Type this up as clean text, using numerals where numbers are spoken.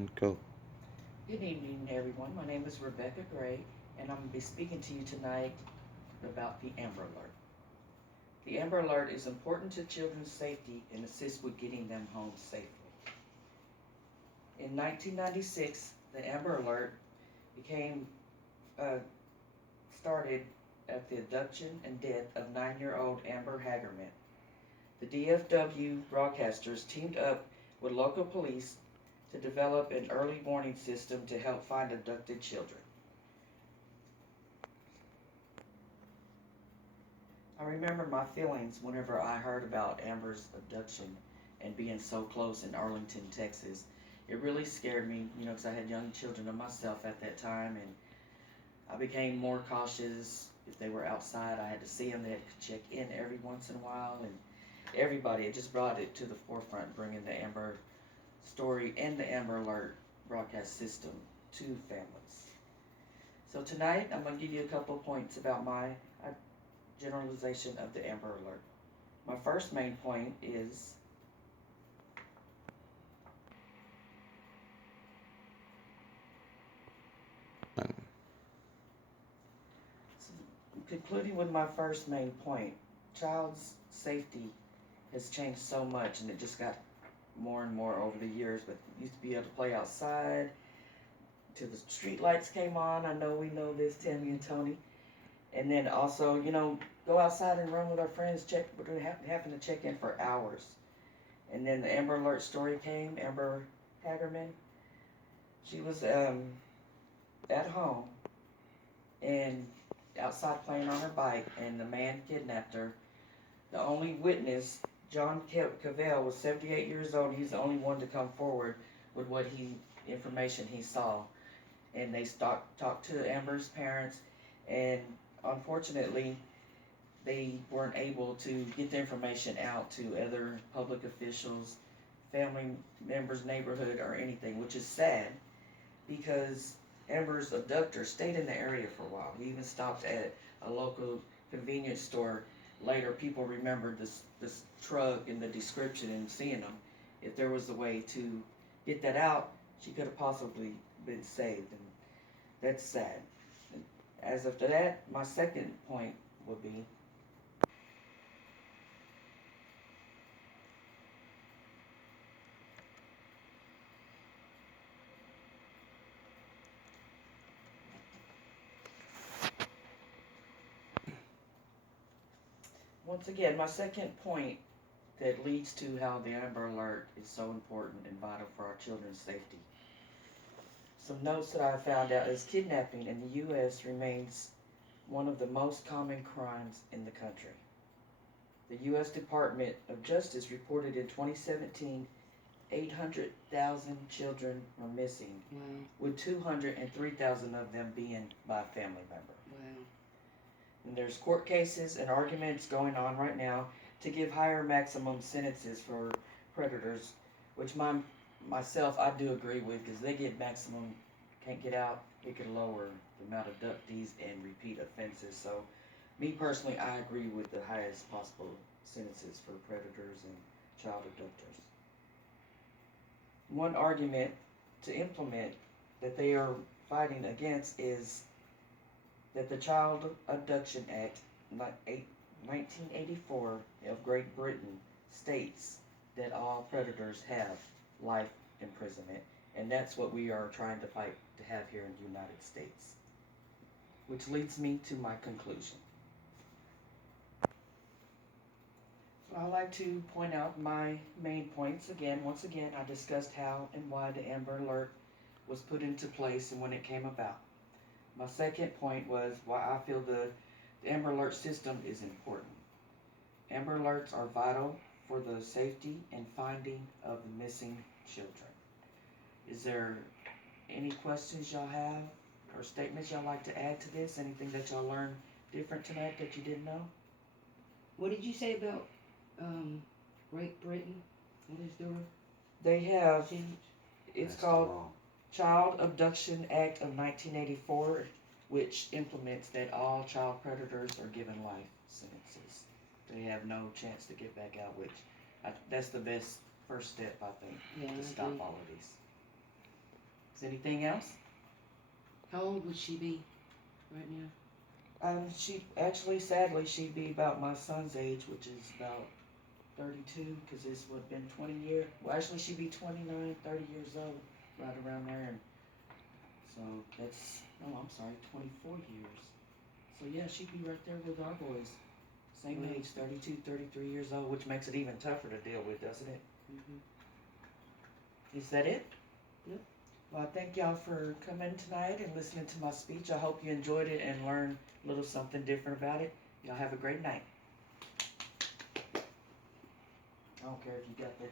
and go. Good evening, everyone. My name is Rebecca Gray, and I'm going to be speaking to you tonight about the Amber Alert. The Amber Alert is important to children's safety and assists with getting them home safely. In 1996, the Amber Alert became uh, started at the abduction and death of 9-year-old Amber Hagerman. The DFW broadcasters teamed up with local police to develop an early warning system to help find abducted children. I remember my feelings whenever I heard about Amber's abduction and being so close in Arlington, Texas. It really scared me, because I had young children of myself at that time, and I became more cautious. If they were outside, I had to see them. They had to check in every once in a while, and everybody, it just brought it to the forefront, bringing the Amber story and the Amber Alert broadcast system to families. So tonight, I'm going to give you a couple of points about my generalization of the Amber Alert. My first main point is concluding with my first main point. Child's safety has changed so much, and it just got more and more over the years. But used to be able to play outside till the street lights came on. I know we know this, Tammy and Tony. And then also, go outside and run with our friends. We're having to check in for hours. And then the Amber Alert story came. Amber Hagerman. She was at home and outside playing on her bike, and the man kidnapped her. The only witness, John Cavell, was 78 years old. He's the only one to come forward with information he saw. And they talked to Amber's parents, and unfortunately, they weren't able to get the information out to other public officials, family members, neighborhood, or anything, which is sad because Amber's abductor stayed in the area for a while. He even stopped at a local convenience store. Later, people remembered this truck and the description and seeing them. If there was a way to get that out, she could have possibly been saved, and that's sad. As of that, my second point would be once again, my second point that leads to how the Amber Alert is so important and vital for our children's safety. Some notes that I found out is kidnapping in the U.S. remains one of the most common crimes in the country. The U.S. Department of Justice reported in 2017 800,000 children were missing, Wow. with 203,000 of them being by a family member. Wow. And there's court cases and arguments going on right now to give higher maximum sentences for predators, which myself I do agree with, because they get maximum, can't get out, it could lower the amount of abductees and repeat offenses. So me personally, I agree with the highest possible sentences for predators and child abductors. One argument to implement that they are fighting against is that the Child Abduction Act 1984 of Great Britain states that all predators have life imprisonment, and that's what we are trying to fight to have here in the United States. Which leads me to my conclusion. So I like to point out my main points again. Once again, I discussed how and why the Amber Alert was put into place and when it came about. My second point was why I feel the Amber Alert system is important. Amber Alerts are vital for the safety and finding of the missing children. Is there any questions y'all have or statements y'all like to add to this? Anything that y'all learned different tonight that you didn't know? What did you say about Great Britain? What is their They have, change? it's That's the called law. Child Abduction Act of 1984, which implements that all child predators are given life sentences. They have no chance to get back out, which that's the best first step, I think, Yeah, to I stop agree. all of these. Is anything else? How old would she be right now? She actually, sadly, she'd be about my son's age, which is about 32, because this would have been 20 years. Well, actually, she'd be 29, 30 years old, right around there. And so that's, oh, I'm sorry, 24 years. So yeah, she'd be right there with our boys. Same age, 32, 33 years old, which makes it even tougher to deal with, doesn't it? Mm-hmm. Is that it? Yep. Well, I thank y'all for coming tonight and listening to my speech. I hope you enjoyed it and learned a little something different about it. Y'all have a great night. I don't care if you got that